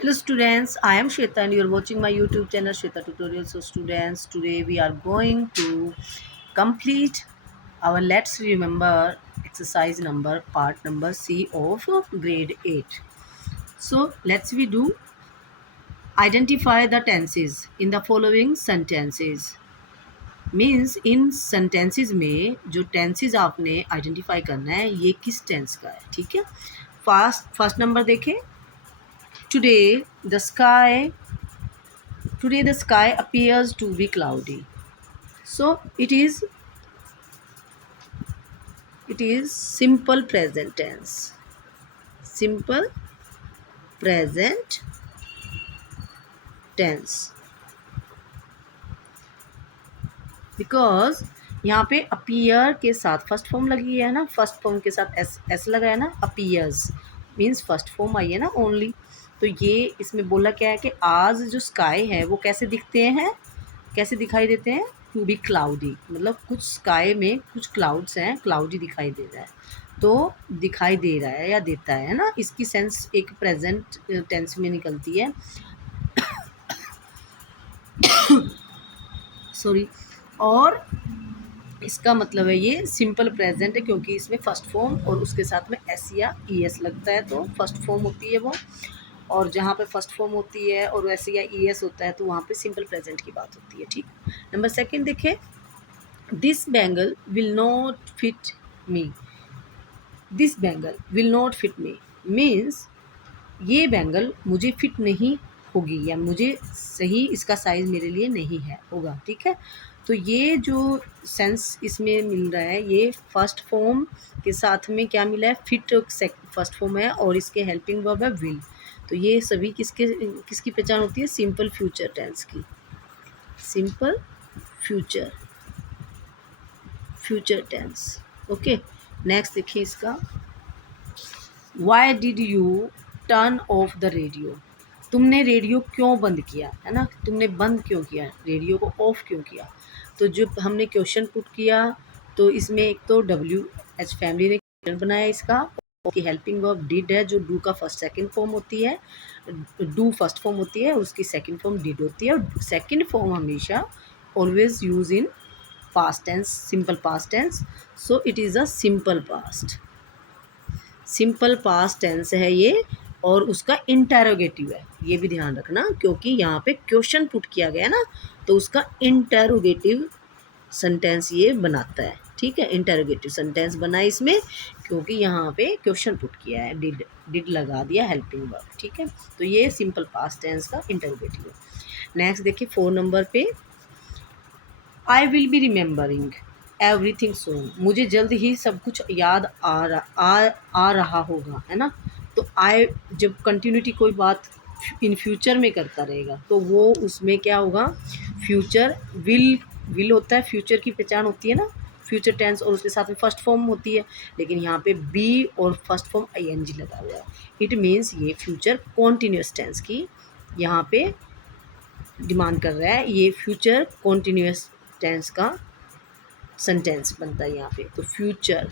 Hello students, I am Shweta and you are watching my YouTube channel Shweta Tutorials. So students, today we are going to complete our Let's Remember exercise number part number C of grade 8. So let's we do identify the tenses in the following sentences. Means in sentences में जो tenses आपने identify करना है ये किस tense का है, ठीक है। फर्स्ट नंबर देखें, today the sky Today the sky appears to be cloudy. So it is simple present tense. Simple present tense. Because यहाँ पे appear के साथ फर्स्ट फॉर्म लगी है ना, फर्स्ट फॉर्म के साथ एस लगा है ना, appears means first form I है ना ओनली। तो ये इसमें बोला क्या है कि आज जो स्काई है वो कैसे दिखते हैं, कैसे दिखाई देते हैं, टू बी क्लाउडी, मतलब कुछ स्काई में कुछ क्लाउड्स हैं, क्लाउडी दिखाई दे रहा है, तो दिखाई दे रहा है या देता है ना, इसकी सेंस एक प्रेजेंट टेंस में निकलती है। सॉरी, और इसका मतलब है ये सिंपल प्रेजेंट है क्योंकि इसमें फर्स्ट फॉर्म और उसके साथ में एस या ई एस लगता है, तो फर्स्ट फॉर्म होती है वो। और जहाँ पे फर्स्ट फॉर्म होती है और एस या ई एस होता है तो वहाँ पे सिंपल प्रेजेंट की बात होती है, ठीक। नंबर सेकंड देखें, this bangle will not fit me. This bangle will not fit me means ये बैंगल मुझे फिट नहीं होगी या मुझे सही इसका साइज़ मेरे लिए नहीं है होगा, ठीक है। तो ये जो सेंस इसमें मिल रहा है ये फर्स्ट फॉर्म के साथ में क्या मिला है, फिट फर्स्ट फॉर्म है और इसके हेल्पिंग वर्ब है विल। तो ये सभी किसकी पहचान होती है, सिंपल फ्यूचर टेंस की। Simple future tense. Okay, next देखिए इसका, why did you turn off the radio. तुमने रेडियो क्यों बंद किया, है ना, तुमने बंद क्यों किया, रेडियो को ऑफ क्यों किया। तो जब हमने क्वेश्चन पुट किया तो इसमें एक तो WH फैमिली ने क्वेश्चन बनाया इसका, की हेल्पिंग वर्ब डिड है जो डू का फर्स्ट सेकंड फॉर्म होती है, डू फर्स्ट फॉर्म होती है, उसकी सेकंड फॉर्म डिड होती है, और सेकंड फॉर्म हमेशा always use in past tense, simple past tense. So it is a simple past, simple past tense है ये, और उसका इंटेरोगेटिव है, ये भी ध्यान रखना क्योंकि यहाँ पे क्वेश्चन पुट किया गया ना, तो उसका इंटेरोगेटिव सेंटेंस ये बनाता है, ठीक है। इंटेरोगेटिव सेंटेंस बना इसमें क्योंकि यहाँ पे क्वेश्चन पुट किया है, डिड लगा दिया हेल्पिंग वर्ब, ठीक है। तो ये सिंपल पास्ट टेंस का इंटेरोगेटिव है। नेक्स्ट देखिए 4 नंबर पे, I will be remembering everything soon. मुझे जल्द ही सब कुछ याद आ रहा होगा, है ना। तो आई जब कंटिन्यूटी कोई बात इन फ्यूचर में करता रहेगा तो वो उसमें क्या होगा, फ्यूचर विल होता है, फ्यूचर की पहचान होती है ना फ्यूचर टेंस, और उसके साथ में फर्स्ट फॉर्म होती है, लेकिन यहाँ पे बी और फर्स्ट फॉर्म ING लगा हुआ है। इट मीन्स ये फ्यूचर कॉन्टीन्यूस टेंस की यहाँ पे डिमांड कर रहा है, ये फ्यूचर कॉन्टीन्यूस टेंस का सेंटेंस बनता है यहाँ पे। तो फ्यूचर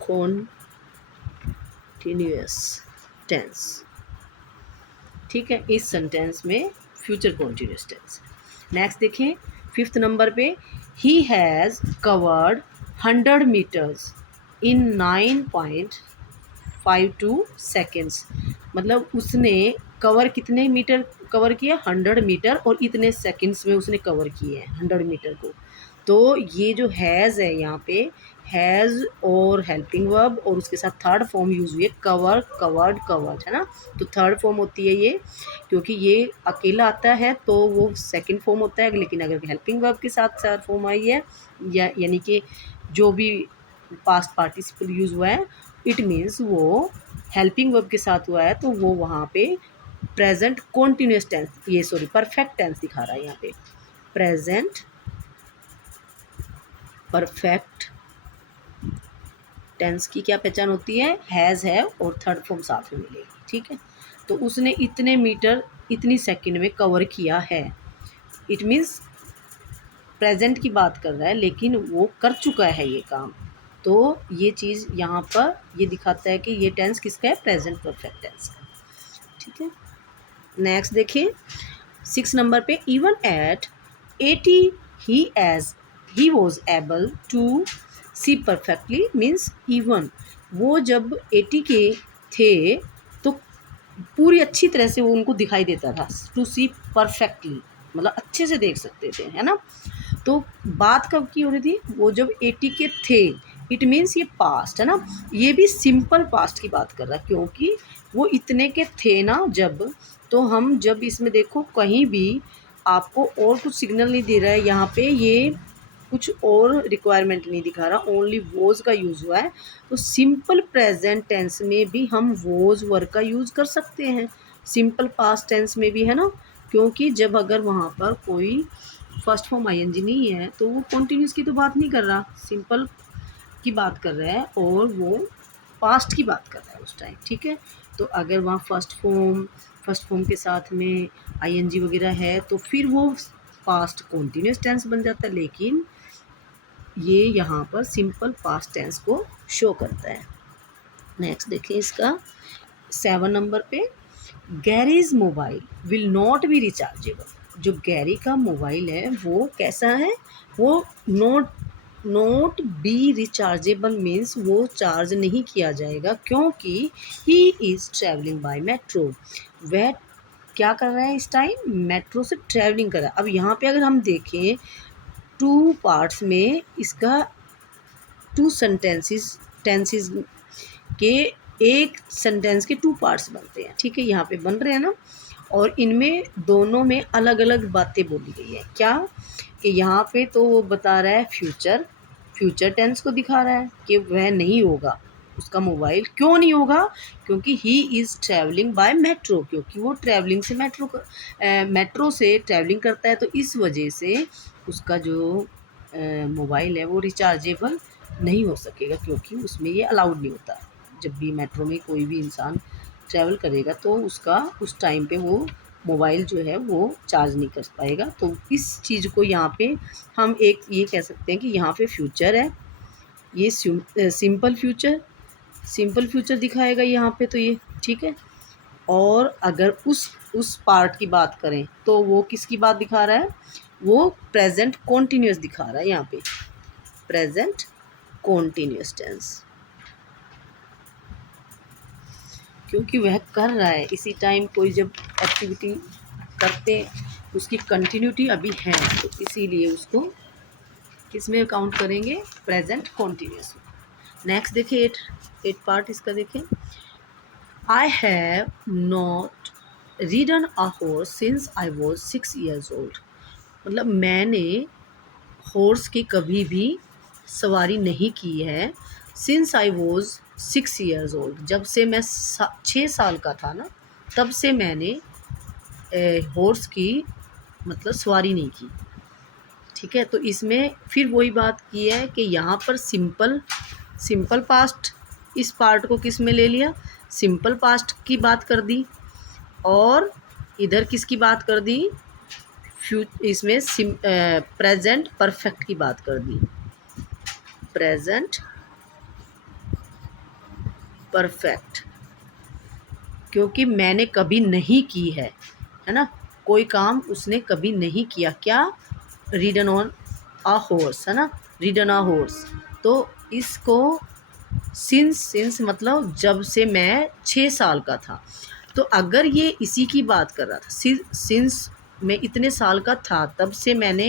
कॉन्टीन्यूअस टेंस, ठीक है, इस सेंटेंस में फ्यूचर कॉन्टीन्यूअस टेंस। नेक्स्ट देखें 5th नंबर पे, he has covered 100 meters in 9.52 seconds. मतलब उसने कवर कितने मीटर कवर किया, 100 मीटर, और इतने सेकंड्स में उसने कवर किए हैं 100 मीटर को। तो ये जो हैज़ है यहाँ पे, हैज़ और हेल्पिंग वर्ब और उसके साथ थर्ड फॉर्म यूज़ हुई है, कवर, कवर्ड, कवर्ड, है ना। तो थर्ड फॉर्म होती है ये, क्योंकि ये अकेला आता है तो वो सेकंड फॉर्म होता है, लेकिन अगर हेल्पिंग वर्ब के साथ थर्ड फॉर्म आई है या यानी कि जो भी पास्ट पार्टिसिपल यूज़ हुआ है, इट मीन्स वो हेल्पिंग वर्ब के साथ हुआ है, तो वो वहाँ पे प्रेजेंट कॉन्टीन्यूस टेंस, ये सॉरी परफेक्ट टेंस दिखा रहा है यहाँ पे, प्रेजेंट परफेक्ट टेंस की क्या पहचान होती है, हैज़ है और थर्ड फॉर्म साथ में मिलेगी, ठीक है। तो उसने इतने मीटर इतनी सेकंड में कवर किया है, इट मीन्स प्रेजेंट की बात कर रहा है लेकिन वो कर चुका है ये काम। तो ये चीज़ यहाँ पर ये दिखाता है कि ये टेंस किसका है, प्रेजेंट परफेक्ट टेंस का। ठीक है। नेक्स्ट देखिए 6 नंबर पे, even at 80 he was able to see perfectly, means even वो जब 80 के थे तो पूरी अच्छी तरह से वो उनको दिखाई देता था, टू सी परफेक्टली मतलब अच्छे से देख सकते थे, है ना। तो बात कब की हो रही थी, वो जब 80 के थे, इट मीन्स ये पास्ट है ना, ये भी सिंपल पास्ट की बात कर रहा है क्योंकि वो इतने के थे ना जब, तो हम जब इसमें देखो कहीं भी आपको और कुछ सिग्नल नहीं दे रहा है, यहाँ पे ये कुछ और रिक्वायरमेंट नहीं दिखा रहा, ओनली वोज का यूज़ हुआ है। तो सिंपल प्रेजेंट टेंस में भी हम वोज वर्क का यूज़ कर सकते हैं, सिंपल पास्ट टेंस में भी, है ना। क्योंकि जब अगर वहाँ पर कोई फर्स्ट फॉर्म आईएनजी नहीं है तो वो कॉन्टीन्यूस की तो बात नहीं कर रहा, सिंपल की बात कर रहा है और वो पास्ट की बात कर रहा है उस टाइम, ठीक है। तो अगर वहाँ फर्स्ट फॉर्म के साथ में आईएनजी वगैरह है तो फिर वो पास्ट कॉन्टीन्यूस टेंस बन जाता है, लेकिन ये यहाँ पर सिंपल पास्ट टेंस को शो करता है। नेक्स्ट देखिए इसका 7 नंबर पे, Gary's mobile will not be rechargeable. जो गैरी का मोबाइल है वो कैसा है, वो नॉट बी रिचार्जेबल मीन्स वो चार्ज नहीं किया जाएगा क्योंकि he is travelling by metro. वह क्या कर रहा है इस टाइम, मेट्रो से ट्रैवलिंग कर रहा है। अब यहाँ पे अगर हम देखें 2 पार्ट्स में इसका 2 टेंसेस के एक सेंटेंस के 2 पार्ट्स बनते हैं, ठीक है, यहाँ पे बन रहे हैं ना। और इनमें दोनों में अलग अलग बातें बोली गई है, क्या कि यहाँ पे तो वो बता रहा है फ्यूचर टेंस को दिखा रहा है कि वह नहीं होगा, उसका मोबाइल क्यों नहीं होगा, क्योंकि he is travelling by metro, क्योंकि वो ट्रैवलिंग से मेट्रो से ट्रैवलिंग करता है, तो इस वजह से उसका जो मोबाइल है वो रिचार्जेबल नहीं हो सकेगा क्योंकि उसमें ये अलाउड नहीं होता है। जब भी मेट्रो में कोई भी इंसान ट्रैवल करेगा तो उसका उस टाइम पे वो मोबाइल जो है वो चार्ज नहीं कर पाएगा। तो इस चीज़ को यहाँ पे हम एक ये कह सकते हैं कि यहाँ पे फ्यूचर है, ये सिंपल फ्यूचर दिखाएगा यहाँ पे, तो ये ठीक है। और अगर उस पार्ट की बात करें तो वो किसकी बात दिखा रहा है, वो प्रेजेंट कॉन्टीन्यूस दिखा रहा है, यहाँ पे प्रेजेंट कॉन्टीन्यूस टेंस, क्योंकि वह कर रहा है इसी टाइम, कोई जब एक्टिविटी करते उसकी कंटिन्यूटी अभी है तो इसीलिए उसको किस में काउंट करेंगे, प्रेजेंट कॉन्टीन्यूस। नेक्स्ट देखिए 8 पार्ट इसका देखें, I have not रीडन a horse since I was 6 years old। मतलब मैंने हॉर्स की कभी भी सवारी नहीं की है, since I was 6 years old, जब से मैं 6 साल का था ना तब से मैंने हॉर्स की मतलब सवारी नहीं की, ठीक है। तो इसमें फिर वही बात की है कि यहाँ पर सिंपल पास्ट, इस पार्ट को किस में ले लिया, सिंपल पास्ट की बात कर दी, और इधर किसकी बात कर दी, इसमें प्रेजेंट परफेक्ट की बात कर दी, प्रेजेंट परफेक्ट, क्योंकि मैंने कभी नहीं की है ना, कोई काम उसने कभी नहीं किया, क्या, रीडन ऑन अ हॉर्स है ना, रीडन अ हॉर्स। तो इसको सिंस मतलब जब से मैं 6 साल का था, तो अगर ये इसी की बात कर रहा था, सिंस मैं इतने साल का था तब से मैंने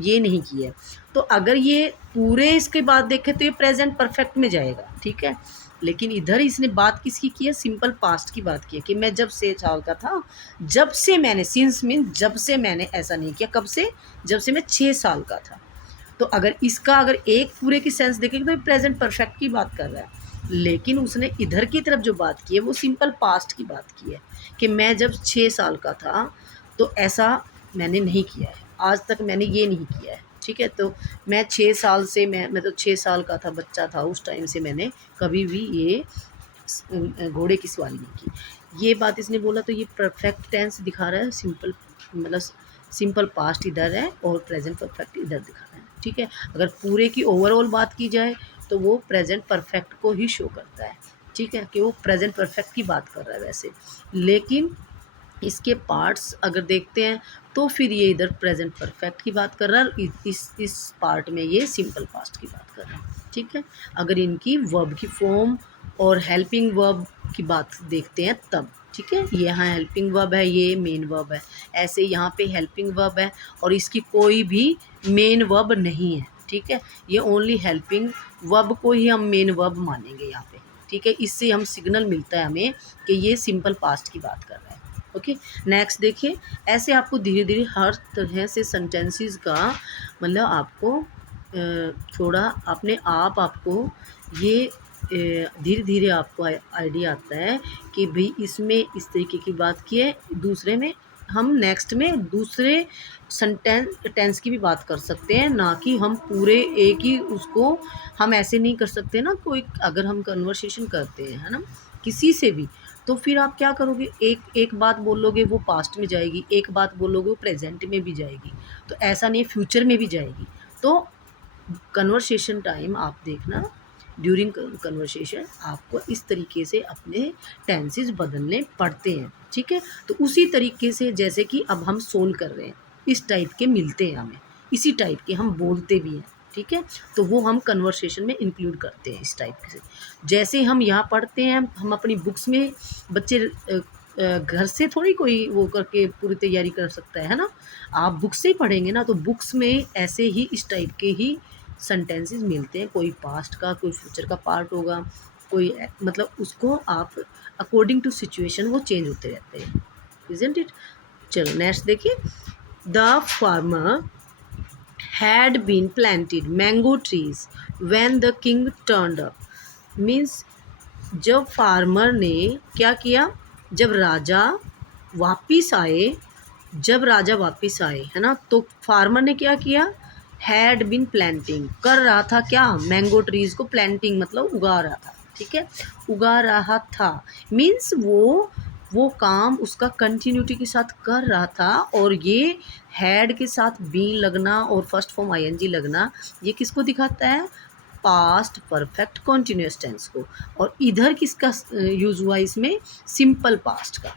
ये नहीं किया, तो अगर ये पूरे इसके बाद देखें तो ये प्रेजेंट परफेक्ट में जाएगा, ठीक है। लेकिन इधर इसने बात किसकी की है, सिंपल पास्ट की बात की है कि मैं जब 6 साल का था, जब से मैंने, सिंस मीन जब से मैंने ऐसा नहीं किया, कब से, जब से मैं 6 साल का था। तो अगर इसका अगर एक पूरे की सेंस देखेंगे तो ये प्रेजेंट परफेक्ट की बात कर रहा है, लेकिन उसने इधर की तरफ जो बात की है वो सिंपल पास्ट की बात की है कि मैं जब 6 साल का था तो ऐसा मैंने नहीं किया है, आज तक मैंने ये नहीं किया है, ठीक है। तो मैं 6 साल से मैं तो 6 साल का था, बच्चा था, उस टाइम से मैंने कभी भी ये घोड़े की सवारी नहीं की, ये बात इसने बोला। तो ये परफेक्ट टेंस दिखा रहा है, सिंपल मतलब सिंपल पास्ट इधर है और प्रेजेंट परफेक्ट इधर दिखा रहा है, ठीक है। अगर पूरे की ओवरऑल बात की जाए तो वो प्रेजेंट परफेक्ट को ही शो करता है, ठीक। ठीक है, कि वो प्रेजेंट परफेक्ट की बात कर रहा है वैसे, लेकिन इसके पार्ट्स अगर देखते हैं तो फिर ये इधर प्रेजेंट परफेक्ट की बात कर रहा है और इस पार्ट में ये सिंपल पास्ट की बात कर रहा है। ठीक है, अगर इनकी वर्ब की फॉर्म और हेल्पिंग वर्ब की बात देखते हैं तब। ठीक है, ये यहाँ हेल्पिंग वर्ब है, ये मेन वर्ब है, ऐसे यहाँ पे हेल्पिंग वर्ब है और इसकी कोई भी मेन वर्ब नहीं है। ठीक है, ये ओनली हेल्पिंग वर्ब को ही हम मेन वर्ब मानेंगे यहाँ पे। ठीक है, इससे हम सिग्नल मिलता है हमें कि ये सिंपल पास्ट की बात कर रहा है। ओके, नेक्स्ट देखिए, ऐसे आपको धीरे धीरे हर तरह से सेंटेंसेस का मतलब आपको थोड़ा अपने आप आपको ये धीरे धीरे आपको आइडिया आता है कि भाई इसमें इस तरीके की बात की है, दूसरे में हम नेक्स्ट में दूसरे टेंस की भी बात कर सकते हैं, ना कि हम पूरे एक ही उसको हम ऐसे नहीं कर सकते ना। कोई अगर हम कन्वर्सेशन करते हैं है ना किसी से भी, तो फिर आप क्या करोगे, एक बात बोलोगे वो पास्ट में जाएगी, एक बात बोलोगे वो प्रेजेंट में भी जाएगी, तो ऐसा नहीं फ्यूचर में भी जाएगी। तो कन्वर्सेशन टाइम आप देखना, ड्यूरिंग कन्वर्सेशन आपको इस तरीके से अपने टेंसेस बदलने पड़ते हैं। ठीक है, तो उसी तरीके से जैसे कि अब हम सोल्व कर रहे हैं, इस टाइप के मिलते हैं हमें, इसी टाइप के हम बोलते भी हैं। ठीक है, तो वो हम कन्वर्सेशन में इंक्लूड करते हैं इस टाइप से। जैसे हम यहाँ पढ़ते हैं, हम अपनी बुक्स में बच्चे घर से थोड़ी कोई वो करके पूरी तैयारी कर सकता है ना, आप बुक से ही पढ़ेंगे ना, तो बुक्स में ऐसे ही इस टाइप के ही सेंटेंसेस मिलते हैं, कोई पास्ट का कोई फ्यूचर का पार्ट होगा, कोई मतलब उसको आप अकॉर्डिंग टू सिचुएशन वो चेंज होते रहते हैं, इजंट इट। चलो नेक्स्ट देखिए, the farmer had been planted mango trees when the king turned up, means जब फार्मर ने क्या किया, जब राजा वापिस आए, जब राजा वापिस आए है ना, तो फार्मर ने क्या किया, हैड बिन प्लांटिंग, कर रहा था क्या, मैंगो ट्रीज़ को, प्लांटिंग मतलब उगा रहा था। ठीक है, उगा रहा था मीन्स वो काम उसका कंटिन्यूटी के साथ कर रहा था, और ये हैड के साथ बीन लगना और फर्स्ट फॉर्म आईएनजी लगना, ये किसको दिखाता है, पास्ट परफेक्ट कॉन्टिन्यूस टेंस को। और इधर किसका यूज़ हुआ इसमें, सिंपल पास्ट का,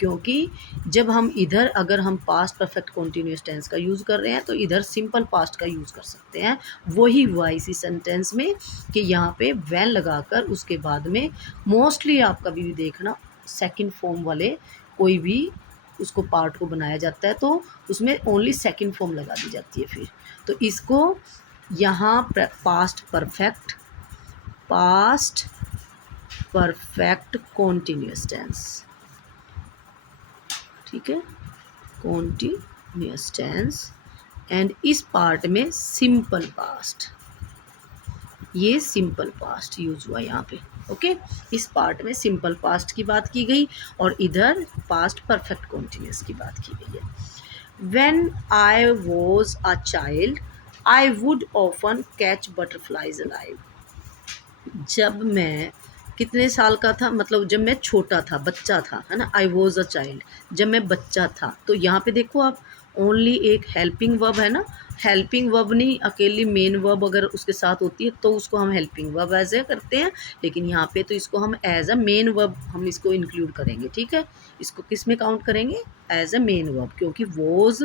क्योंकि जब हम इधर अगर हम पास्ट परफेक्ट कॉन्टिन्यूस टेंस का यूज़ कर रहे हैं तो इधर सिंपल पास्ट का यूज़ कर सकते हैं। वही हुआ इसी सेंटेंस में कि यहाँ पे वैन लगाकर उसके बाद में मोस्टली आप कभी भी देखना सेकंड फॉर्म वाले कोई भी उसको पार्ट को बनाया जाता है तो उसमें ओनली सेकंड फॉर्म लगा दी जाती है। फिर तो इसको यहाँ पास्ट परफेक्ट कॉन्टिन्यूस टेंस, ठीक है, कॉन्टिन्यूस टेंस, एंड इस पार्ट में सिंपल पास्ट, ये सिंपल पास्ट यूज हुआ यहाँ पे। ओके, इस पार्ट में सिंपल पास्ट की बात की गई और इधर पास्ट परफेक्ट कॉन्टिन्यूस की बात की गई है। When I was a child I would often catch butterflies alive, जब मैं कितने साल का था, मतलब जब मैं छोटा था, बच्चा था, है ना, आई वॉज अ चाइल्ड, जब मैं बच्चा था, तो यहाँ पे देखो आप ओनली एक हेल्पिंग वर्ब है ना, हेल्पिंग वर्ब नहीं, अकेली मेन वर्ब अगर उसके साथ होती है तो उसको हम हेल्पिंग वर्ब एज ए करते हैं, लेकिन यहाँ पे तो इसको हम एज अ मेन वर्ब हम इसको इंक्लूड करेंगे। ठीक है, इसको किस में काउंट करेंगे, एज अ मेन वर्ब, क्योंकि वॉज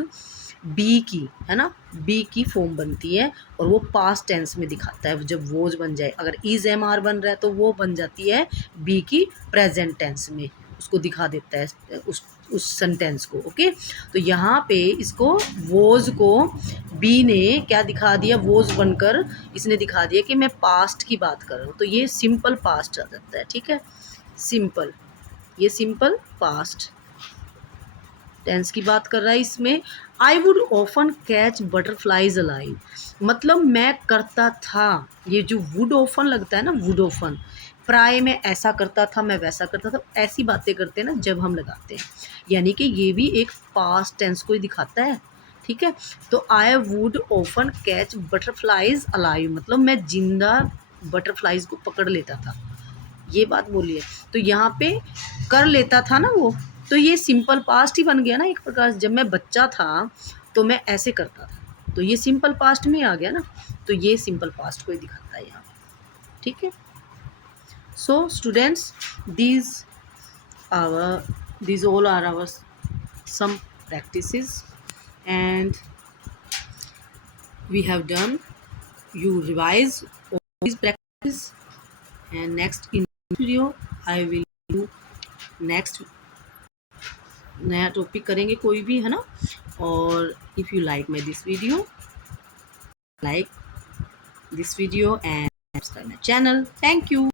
बी की, है ना, बी की फॉर्म बनती है और वो पास्ट टेंस में दिखाता है। जब वोज बन जाए, अगर इज एम आर बन रहा है तो वो बन जाती है बी की प्रेजेंट टेंस में, उसको दिखा देता है उस सेंटेंस को। ओके, तो यहाँ पे इसको वोज को बी ने क्या दिखा दिया, वोज बनकर इसने दिखा दिया कि मैं पास्ट की बात कर रहा हूँ, तो ये सिंपल पास्ट आ जाता है। ठीक है, सिंपल, ये सिंपल पास्ट टेंस की बात कर रहा है इसमें। I would often catch butterflies alive, मतलब मैं करता था, ये जो वुड ऑफन लगता है ना, वुड ऑफन प्राय में ऐसा करता था, मैं वैसा करता था, ऐसी बातें करते हैं ना जब हम लगाते हैं, यानी कि ये भी एक पास्ट टेंस को ही दिखाता है। ठीक है, तो I would often catch butterflies alive, मतलब मैं जिंदा बटरफ्लाइज को पकड़ लेता था, ये बात बोलिए। तो यहाँ पे कर लेता था ना वो, तो ये सिंपल पास्ट ही बन गया ना एक प्रकार से, जब मैं बच्चा था तो मैं ऐसे करता था, तो ये सिंपल पास्ट में आ गया ना, तो ये सिंपल पास्ट को ही दिखाता है यहाँ पे। ठीक है, So students, these our these all are our some practices, and we have done. You revise all these practices, and next in video I will do next नया टॉपिक करेंगे कोई भी, है ना. और if you like my this video, like this video and subscribe my channel. Thank you.